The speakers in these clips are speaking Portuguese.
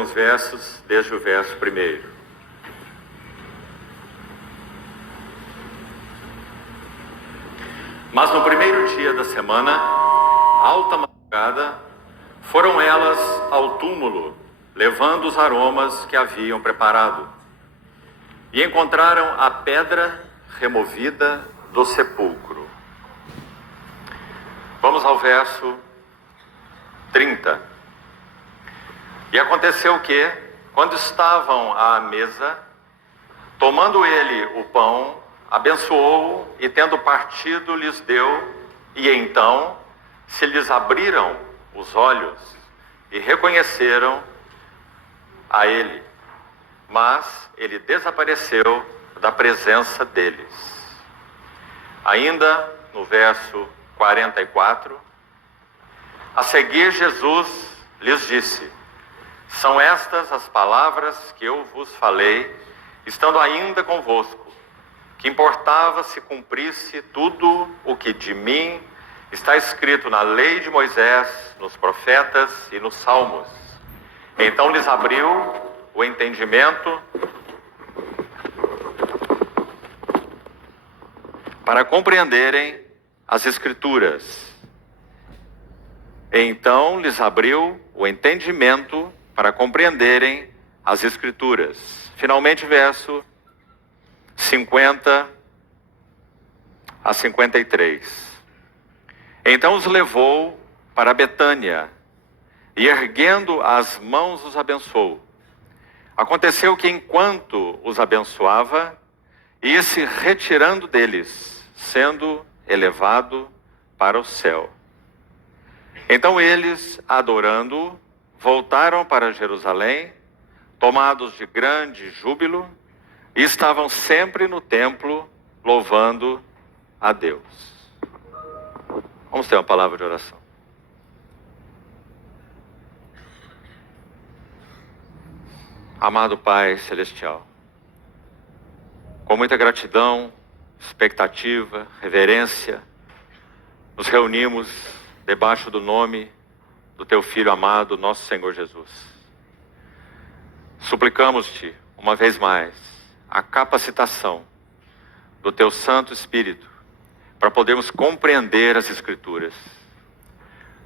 alguns versos, desde o verso 1. Mas no primeiro dia da semana, alta madrugada, foram elas ao túmulo, levando os aromas que haviam preparado. E encontraram a pedra removida do sepulcro. Vamos ao verso 30. E aconteceu que, quando estavam à mesa, tomando ele o pão, abençoou e, tendo partido, lhes deu, e então se lhes abriram os olhos e reconheceram a ele, mas ele desapareceu da presença deles. Ainda no verso 44, a seguir Jesus lhes disse: são estas as palavras que eu vos falei, estando ainda convosco, que importava se cumprisse tudo o que de mim está escrito na lei de Moisés, nos profetas e nos salmos. Então lhes abriu o entendimento para compreenderem as Escrituras. Então lhes abriu o entendimento para compreenderem as Escrituras. Finalmente, verso 50 a 53. Então os levou para Betânia e, erguendo as mãos, os abençoou. Aconteceu que, enquanto os abençoava, ia se retirando deles, sendo elevado para o céu. Então eles, adorando-o, voltaram para Jerusalém, tomados de grande júbilo, e estavam sempre no templo, louvando a Deus. Vamos ter uma palavra de oração. Amado Pai Celestial, com muita gratidão, expectativa, reverência, nos reunimos debaixo do nome do Teu Filho amado, nosso Senhor Jesus. Suplicamos-Te, uma vez mais, a capacitação do Teu Santo Espírito para podermos compreender as Escrituras.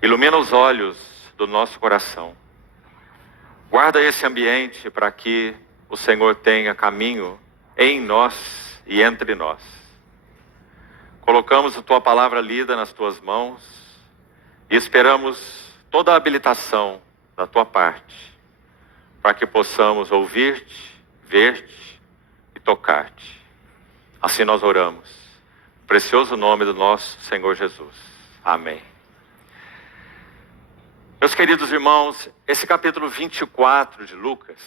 Ilumina os olhos do nosso coração. Guarda esse ambiente para que o Senhor tenha caminho em nós e entre nós. Colocamos a Tua palavra lida nas Tuas mãos e esperamos toda a habilitação da Tua parte para que possamos ouvir-Te, ver-Te e tocar-Te. Assim nós oramos. No precioso nome do nosso Senhor Jesus. Amém. Meus queridos irmãos, esse capítulo 24 de Lucas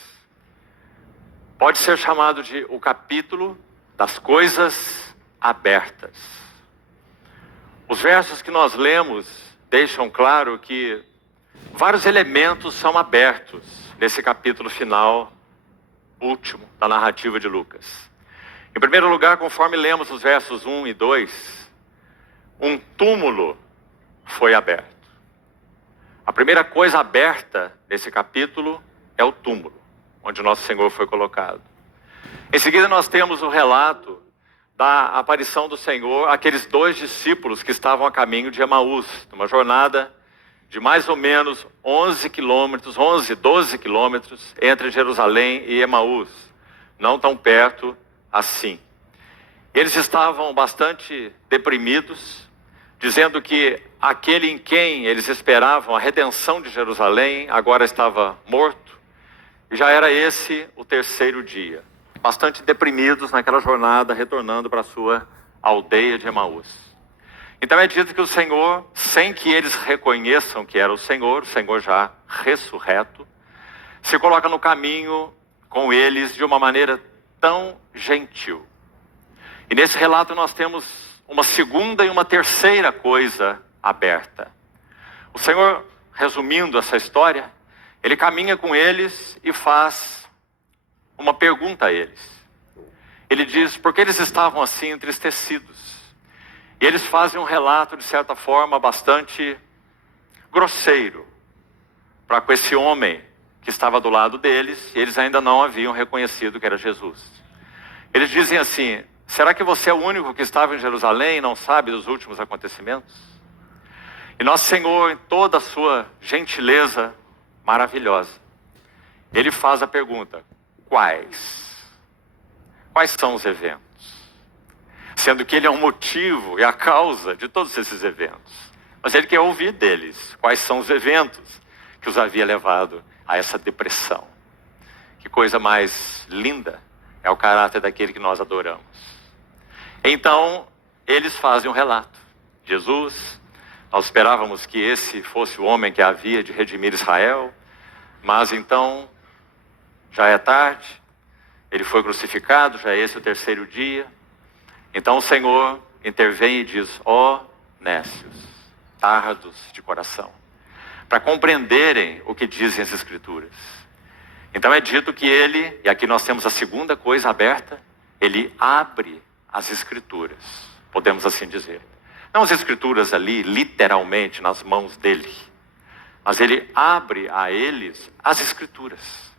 pode ser chamado de o capítulo das coisas abertas. Os versos que nós lemos deixam claro que vários elementos são abertos nesse capítulo final, último, da narrativa de Lucas. Em primeiro lugar, conforme lemos os versos 1 e 2, um túmulo foi aberto. A primeira coisa aberta nesse capítulo é o túmulo, onde nosso Senhor foi colocado. Em seguida, nós temos o relato da aparição do Senhor àqueles 2 discípulos que estavam a caminho de Emaús, numa jornada de mais ou menos 12 quilômetros entre Jerusalém e Emaús, não tão perto assim. Eles estavam bastante deprimidos, dizendo que aquele em quem eles esperavam a redenção de Jerusalém agora estava morto, e já era esse o 3º dia. Bastante deprimidos naquela jornada, retornando para a sua aldeia de Emaús. Então é dito que o Senhor, sem que eles reconheçam que era o Senhor já ressurreto, se coloca no caminho com eles de uma maneira tão gentil. E nesse relato nós temos uma segunda e uma terceira coisa aberta. O Senhor, resumindo essa história, Ele caminha com eles e faz uma pergunta a eles. Ele diz por que eles estavam assim entristecidos. E eles fazem um relato, de certa forma, bastante grosseiro para com esse homem que estava do lado deles, e eles ainda não haviam reconhecido que era Jesus. Eles dizem assim: será que você é o único que estava em Jerusalém e não sabe dos últimos acontecimentos? E nosso Senhor, em toda a sua gentileza maravilhosa, Ele faz a pergunta: quais? Quais são os eventos? Sendo que Ele é o motivo e a causa de todos esses eventos. Mas Ele quer ouvir deles quais são os eventos que os havia levado a essa depressão. Que coisa mais linda é o caráter daquele que nós adoramos. Então, eles fazem um relato. Jesus, nós esperávamos que esse fosse o homem que havia de redimir Israel, mas então, já é tarde, ele foi crucificado, já é esse o terceiro dia. Então o Senhor intervém e diz: ó nécios, tardos de coração, para compreenderem o que dizem as Escrituras. Então é dito que ele, e aqui nós temos a segunda coisa aberta, ele abre as Escrituras, podemos assim dizer. Não as Escrituras ali, literalmente, nas mãos dele, mas ele abre a eles as Escrituras.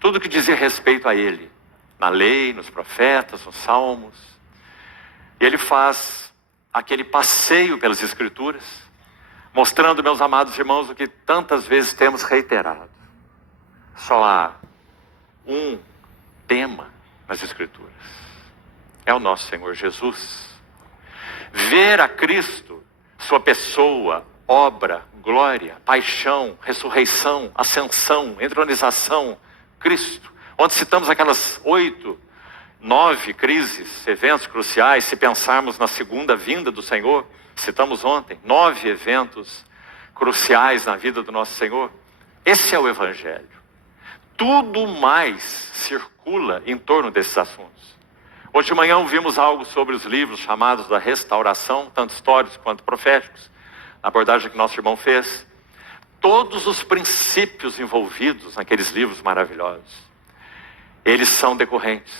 Tudo que dizia respeito a ele, na lei, nos profetas, nos salmos. E ele faz aquele passeio pelas Escrituras, mostrando, meus amados irmãos, o que tantas vezes temos reiterado. Só há um tema nas Escrituras. É o nosso Senhor Jesus. Ver a Cristo, sua pessoa, obra, glória, paixão, ressurreição, ascensão, entronização, Cristo. Onde citamos aquelas 8, 9 crises, eventos cruciais, se pensarmos na segunda vinda do Senhor, citamos ontem, 9 eventos cruciais na vida do nosso Senhor. Esse é o Evangelho. Tudo mais circula em torno desses assuntos. Hoje de manhã ouvimos algo sobre os livros chamados da restauração, tanto históricos quanto proféticos, na abordagem que nosso irmão fez. Todos os princípios envolvidos naqueles livros maravilhosos, eles são decorrentes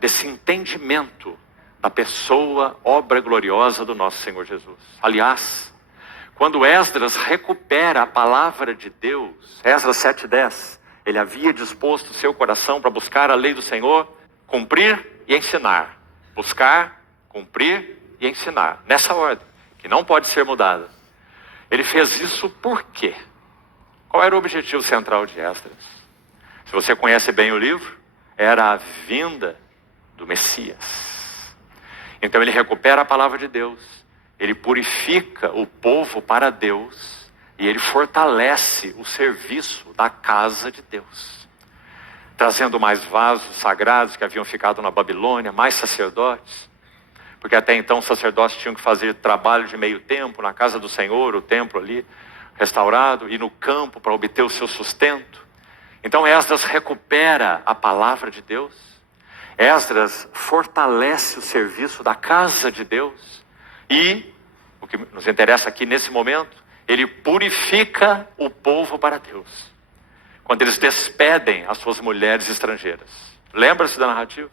desse entendimento da pessoa, obra gloriosa do nosso Senhor Jesus. Aliás, quando Esdras recupera a palavra de Deus, Esdras 7:10, ele havia disposto o seu coração para buscar a lei do Senhor, cumprir e ensinar. Buscar, cumprir e ensinar. Nessa ordem, que não pode ser mudada. Ele fez isso por quê? Qual era o objetivo central de Esdras? Se você conhece bem o livro, era a vinda do Messias. Então ele recupera a palavra de Deus, ele purifica o povo para Deus e ele fortalece o serviço da casa de Deus, trazendo mais vasos sagrados que haviam ficado na Babilônia, mais sacerdotes, porque até então os sacerdotes tinham que fazer trabalho de meio tempo na casa do Senhor, o templo ali restaurado, e no campo para obter o seu sustento. Então Esdras recupera a palavra de Deus, Esdras fortalece o serviço da casa de Deus e, o que nos interessa aqui nesse momento, ele purifica o povo para Deus. Quando eles despedem as suas mulheres estrangeiras. Lembra-se da narrativa?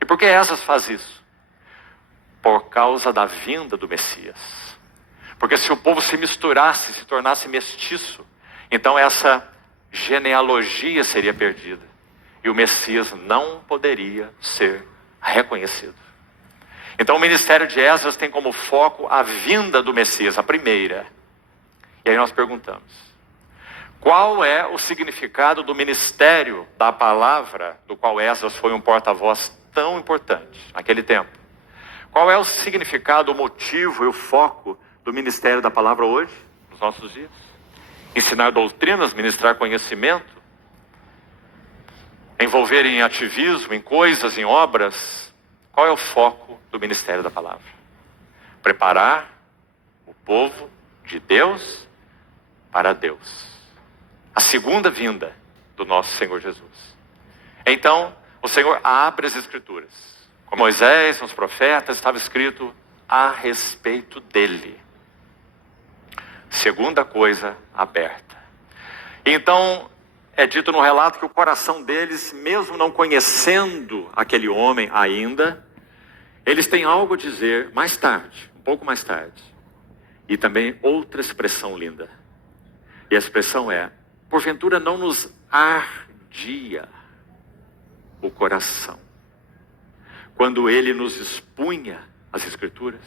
E por que Esdras faz isso? Por causa da vinda do Messias. Porque se o povo se misturasse, se tornasse mestiço, então essa genealogia seria perdida. E o Messias não poderia ser reconhecido. Então o ministério de Esdras tem como foco a vinda do Messias, a primeira. E aí nós perguntamos: qual é o significado do ministério da palavra, do qual Esdras foi um porta-voz tão importante naquele tempo? Qual é o significado, o motivo e o foco do ministério da palavra hoje, nos nossos dias? Ensinar doutrinas, ministrar conhecimento, envolver em ativismo, em coisas, em obras. Qual é o foco do ministério da palavra? Preparar o povo de Deus para Deus. A segunda vinda do nosso Senhor Jesus. Então, o Senhor abre as Escrituras. Com Moisés, nos profetas, estava escrito a respeito dele. Segunda coisa aberta. Então, é dito no relato que o coração deles, mesmo não conhecendo aquele homem ainda, eles têm algo a dizer mais tarde, um pouco mais tarde. E também outra expressão linda. E a expressão é: porventura não nos ardia o coração quando ele nos expunha as Escrituras?